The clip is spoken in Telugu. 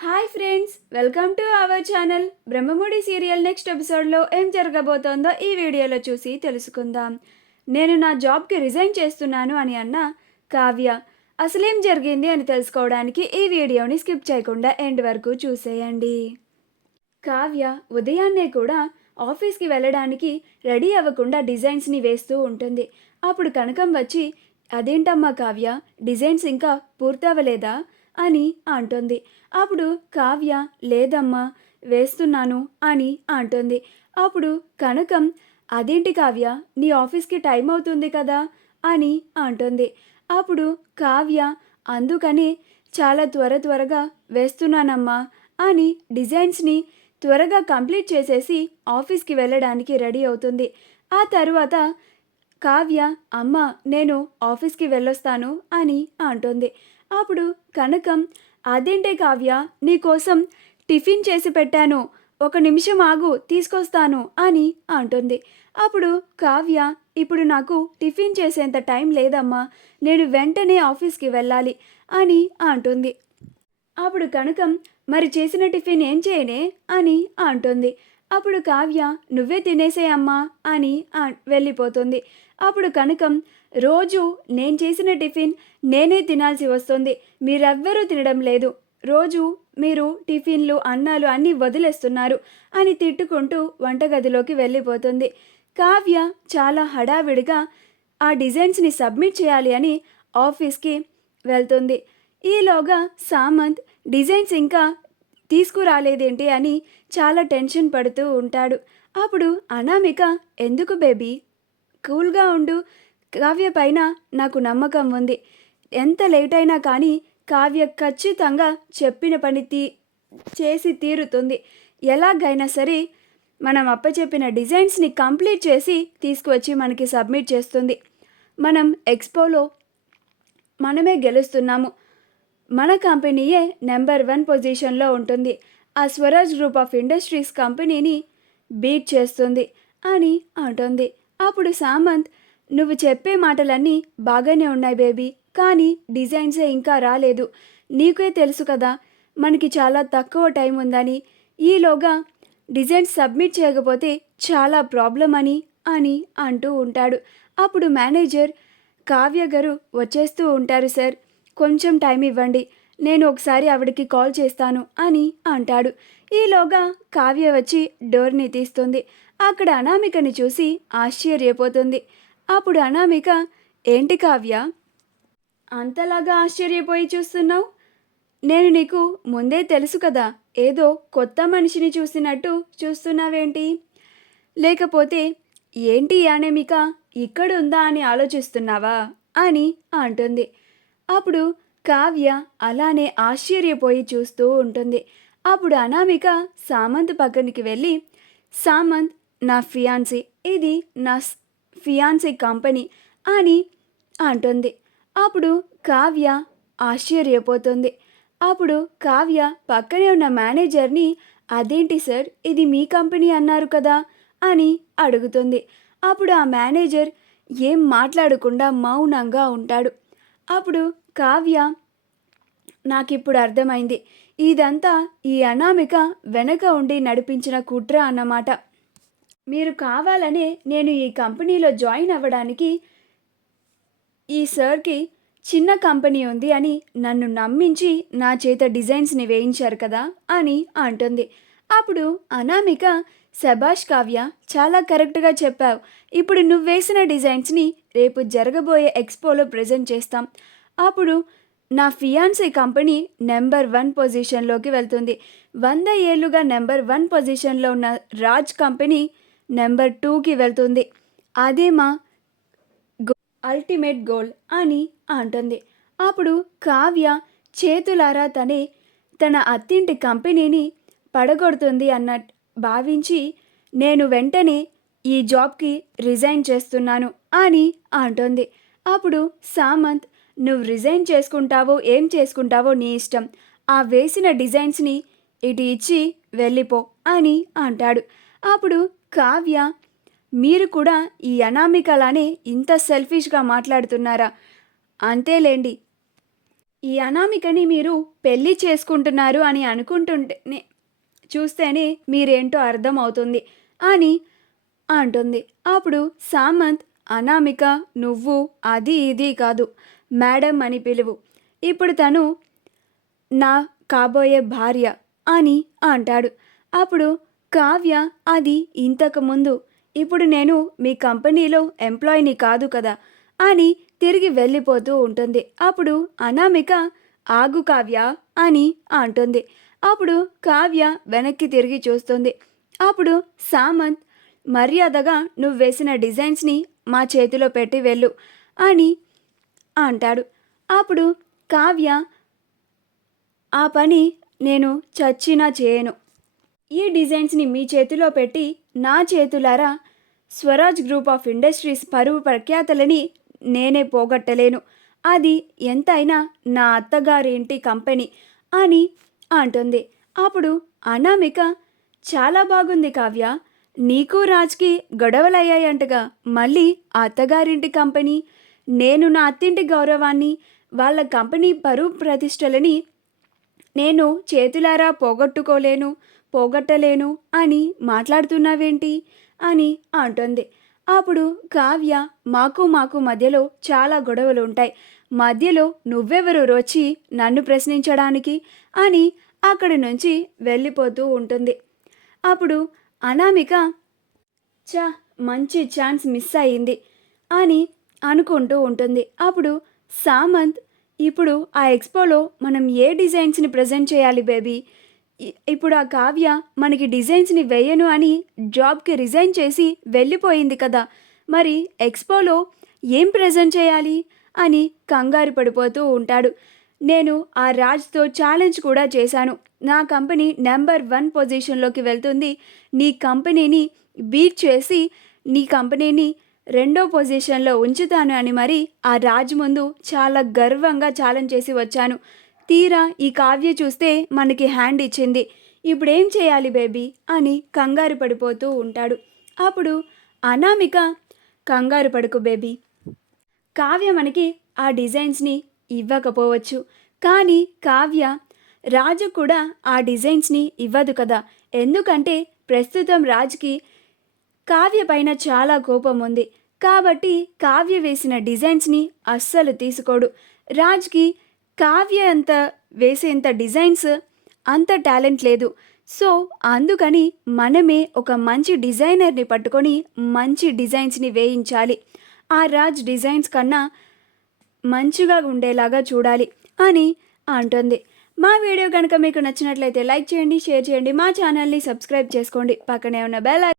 Hi friends, welcome to our channel. Brahmamudi serial next ఎపిసోడ్లో ఏం జరగబోతోందో ఈ వీడియోలో చూసి తెలుసుకుందాం. నేను నా జాబ్కి రిజైన్ చేస్తున్నాను అని అన్న కావ్య అసలేం జరిగింది అని తెలుసుకోవడానికి ఈ వీడియోని స్కిప్ చేయకుండా ఎండ్ వరకు చూసేయండి. కావ్య ఉదయాన్నే కూడా ఆఫీస్కి వెళ్ళడానికి రెడీ అవ్వకుండా డిజైన్స్ని వేస్తూ ఉంటుంది. అప్పుడు కనకం వచ్చి, అదేంటమ్మా కావ్య, డిజైన్స్ ఇంకా పూర్తవలేదా అని అంటుంది. అప్పుడు కావ్య, లేదమ్మా వేస్తున్నాను అని అంటుంది. అప్పుడు కనకం, అదేంటి కావ్య, నీ ఆఫీస్కి టైం అవుతుంది కదా అని అంటుంది. అప్పుడు కావ్య, అందుకని చాలా త్వరగా వేస్తున్నానమ్మా అని డిజైన్స్ని త్వరగా కంప్లీట్ చేసేసి ఆఫీస్కి వెళ్ళడానికి రెడీ అవుతుంది. ఆ తర్వాత కావ్య, అమ్మ నేను ఆఫీస్కి వెళ్ళొస్తాను అని అంటుంది. అప్పుడు కనకం, అదేంటే కావ్య, నీకోసం టిఫిన్ చేసి పెట్టాను, ఒక నిమిషం ఆగు తీసుకొస్తాను అని అంటుంది. అప్పుడు కావ్య, ఇప్పుడు నాకు టిఫిన్ చేసేంత టైం లేదమ్మా, నేను వెంటనే ఆఫీస్కి వెళ్ళాలి అని అంటుంది. అప్పుడు కనకం, మరి చేసిన టిఫిన్ ఏం చేయనే అని అంటుంది. అప్పుడు కావ్య, నువ్వే తినేసేయమ్మా అని వెళ్ళిపోతుంది. అప్పుడు కనకం, రోజు నేను చేసిన టిఫిన్ నేనే తినాల్సి వస్తుంది, మీరెవ్వరూ తినడం లేదు, రోజు మీరు టిఫిన్లు అన్నాలు అన్నీ వదిలేస్తున్నారు అని తిట్టుకుంటూ వంటగదిలోకి వెళ్ళిపోతుంది. కావ్య చాలా హడావిడిగా ఆ డిజైన్స్ని సబ్మిట్ చేయాలి అని ఆఫీస్కి వెళ్తుంది. ఈలోగా సామంత్ డిజైన్స్ ఇంకా తీసుకురాలేదేంటి అని చాలా టెన్షన్ పడుతూ ఉంటాడు. అప్పుడు అనామిక, ఎందుకు బేబీ, కూల్గా ఉండు, కావ్య పైన నాకు నమ్మకం ఉంది, ఎంత లేట్ అయినా కానీ కావ్య ఖచ్చితంగా చెప్పిన పని చేసి తీరుతుంది, ఎలాగైనా సరే మనం అప్పచెప్పిన డిజైన్స్ని కంప్లీట్ చేసి తీసుకువచ్చి మనకి సబ్మిట్ చేస్తుంది, మనం ఎక్స్పోలో మనమే గెలుస్తున్నాము, మన కంపెనీయే నెంబర్ 1 పొజిషన్లో ఉంటుంది, ఆ స్వరాజ్ గ్రూప్ ఆఫ్ ఇండస్ట్రీస్ కంపెనీని బీట్ చేస్తుంది అని అంటుంది. అప్పుడు సామంత్, నువ్వు చెప్పే మాటలన్నీ బాగానే ఉన్నాయి బేబీ, కానీ డిజైన్సే ఇంకా రాలేదు, నీకే తెలుసు కదా మనకి చాలా తక్కువ టైం ఉందని, ఈలోగా డిజైన్స్ సబ్మిట్ చేయకపోతే చాలా ప్రాబ్లం అని అంటూ ఉంటాడు. అప్పుడు మేనేజర్, కావ్య గారు వచ్చేస్తూ ఉంటారు సార్, కొంచెం టైం ఇవ్వండి, నేను ఒకసారి ఆవిడకి కాల్ చేస్తాను అని అంటాడు. ఈలోగా కావ్య వచ్చి డోర్ని తీస్తుంది. అక్కడ అనామికని చూసి ఆశ్చర్యపోతుంది. అప్పుడు అనామిక, ఏంటి కావ్య, అంతలాగా ఆశ్చర్యపోయి చూస్తున్నావు, నేను నీకు ముందే తెలుసు కదా, ఏదో కొత్త మనిషిని చూసినట్టు చూస్తున్నావేంటి, లేకపోతే ఏంటి అనామిక ఇక్కడుందా అని ఆలోచిస్తున్నావా అని అంటుంది. అప్పుడు కావ్య అలానే ఆశ్చర్యపోయి చూస్తూ ఉంటుంది. అప్పుడు అనామిక సామంత్ పక్కనికి వెళ్ళి, సామంత్ నా ఫియాన్సీ, ఇది నా ఫియాన్సీ కంపెనీ అని అంటుంది. అప్పుడు కావ్య ఆశ్చర్యపోతుంది. అప్పుడు కావ్య పక్కనే ఉన్న మేనేజర్ని, అదేంటి సార్, ఇది మీ కంపెనీ అన్నారు కదా అని అడుగుతుంది. అప్పుడు ఆ మేనేజర్ ఏం మాట్లాడకుండా మౌనంగా ఉంటాడు. అప్పుడు కావ్య, నాకిప్పుడు అర్థమైంది, ఇదంతా ఈ అనామిక వెనక ఉండి నడిపించిన కుట్ర అన్నమాట, మీరు కావాలనే నేను ఈ కంపెనీలో జాయిన్ అవ్వడానికి, ఈ సార్కి చిన్న కంపెనీ ఉంది అని నన్ను నమ్మించి నా చేత డిజైన్స్ని వేయించారు కదా అని అంటుంది. అప్పుడు అనామిక, శభాష్ కావ్య, చాలా కరెక్ట్గా చెప్పావు, ఇప్పుడు నువ్వు వేసిన డిజైన్స్ని రేపు జరగబోయే ఎక్స్పోలో ప్రజెంట్ చేస్తాం, అప్పుడు నా ఫియాన్సీ కంపెనీ నెంబర్ 1 పొజిషన్లోకి వెళ్తుంది, 100 ఏళ్ళుగా నెంబర్ 1 పొజిషన్లో ఉన్న రాజ్ కంపెనీ నెంబర్ 2కి వెళ్తుంది, అదే మా అల్టిమేట్ గోల్ అని అంటుంది. అప్పుడు కావ్య చేతులారా తన అత్తింటి కంపెనీని పడగొడుతుంది అన్నట్టు భావించి, నేను వెంటనే ఈ జాబ్కి రిజైన్ చేస్తున్నాను అని అంటుంది. అప్పుడు సామంత్, నువ్వు రిజైన్ చేసుకుంటావో ఏం చేసుకుంటావో నీ ఇష్టం, ఆ వేసిన డిజైన్స్ని ఇటు ఇచ్చి వెళ్ళిపో అని అంటాడు. అప్పుడు కావ్య, మీరు కూడా ఈ అనామికలానే ఇంత సెల్ఫిష్గా మాట్లాడుతున్నారా, అంతేలేండి, ఈ అనామికని మీరు పెళ్లి చేసుకుంటున్నారు అని అనుకుంటుంటేనే చూస్తేనే మీరేంటో అర్థమవుతుంది అని అంటుంది. అప్పుడు సామంత్, అనామిక నువ్వు అది ఇది కాదు, మేడం అని పిలువు. ఇప్పుడు తను నా కాబోయే భార్య అని అంటాడు. అప్పుడు కావ్య అది ఇంతకుముందు, ఇప్పుడు నేను మీ కంపెనీలో ఎంప్లాయీని కాదు కదా అని తిరిగి వెళ్ళిపోతూ ఉంటుంది. అప్పుడు అనామిక ఆగు కావ్య అని అంటుంది. అప్పుడు కావ్య వెనక్కి తిరిగి చూస్తుంది. అప్పుడు సామంత్ మర్యాదగా నువ్వు వేసిన డిజైన్స్ని మా చేతిలో పెట్టి వెళ్ళు అని అంటాడు. అప్పుడు కావ్య ఆ పని నేను చచ్చినా చేయను. ఈ డిజైన్స్ని మీ చేతిలో పెట్టి నా చేతులారా స్వరాజ్ గ్రూప్ ఆఫ్ ఇండస్ట్రీస్ పరువు ప్రఖ్యాతలని నేనే పోగొట్టలేను. అది ఎంతైనా నా అత్తగారింటి కంపెనీ అని అంటుంది. అప్పుడు అనామిక చాలా బాగుంది కావ్య, నీకు రాజ్కి గొడవలయ్యాయంటగా, మళ్ళీ అత్తగారింటి కంపెనీ, నేను నా అత్తింటి గౌరవాన్ని, వాళ్ళ కంపెనీ పరువు ప్రతిష్టలని నేను చేతులారా పోగొట్టలేను అని మాట్లాడుతున్నావేంటి అని అంటుంది. అప్పుడు కావ్య మాకు మధ్యలో చాలా గొడవలు ఉంటాయి, మధ్యలో నువ్వెవరు వచ్చి నన్ను ప్రశ్నించడానికి అని అక్కడి నుంచి వెళ్ళిపోతూ ఉంటుంది. అప్పుడు అనామిక చా మంచి ఛాన్స్ మిస్ అయింది అని అనుకుంటూ ఉంటుంది. అప్పుడు సామంత్ ఇప్పుడు ఆ ఎక్స్పోలో మనం ఏ డిజైన్స్ని ప్రజెంట్ చేయాలి బేబీ, ఇప్పుడు ఆ కావ్య మనకి డిజైన్స్ని వేయను అని జాబ్కి రిజైన్ చేసి వెళ్ళిపోయింది కదా, మరి ఎక్స్పోలో ఏం ప్రజెంట్ చేయాలి అని కంగారు పడిపోతూ ఉంటాడు. నేను ఆ రాజ్తో ఛాలెంజ్ కూడా చేశాను, నా కంపెనీ నెంబర్ 1 పొజిషన్లోకి వెళ్తుంది, నీ కంపెనీని బీట్ చేసి నీ కంపెనీని 2వ పొజిషన్లో ఉంచుతాను అని మరి ఆ రాజ్ ముందు చాలా గర్వంగా ఛాలెంజ్ చేసి వచ్చాను. తీరా ఈ కావ్య చూస్తే మనకి హ్యాండ్ ఇచ్చింది, ఇప్పుడేం చేయాలి బేబీ అని కంగారు పడిపోతూ ఉంటాడు. అప్పుడు అనామిక కంగారు పడుకు బేబీ, కావ్య మనకి ఆ డిజైన్స్ని ఇవ్వకపోవచ్చు, కానీ కావ్య రాజు కూడా ఆ డిజైన్స్ని ఇవ్వదు కదా, ఎందుకంటే ప్రస్తుతం రాజ్కి కావ్య పైన చాలా కోపం ఉంది, కాబట్టి కావ్య వేసిన డిజైన్స్ని అస్సలు తీసుకోడు. రాజ్కి కావ్య అంత వేసేంత డిజైన్స్ అంత టాలెంట్ లేదు. సో అందుకని మనమే ఒక మంచి డిజైనర్ని పట్టుకొని మంచి డిజైన్స్ని వేయించాలి, ఆ రాజ్ డిజైన్స్ కన్నా మంచిగా ఉండేలాగా చూడాలి అని అంటుంది. మా వీడియో కనుక మీకు నచ్చినట్లయితే లైక్ చేయండి, షేర్ చేయండి, మా ఛానల్ని సబ్స్క్రైబ్ చేసుకోండి, పక్కనే ఉన్న బెల్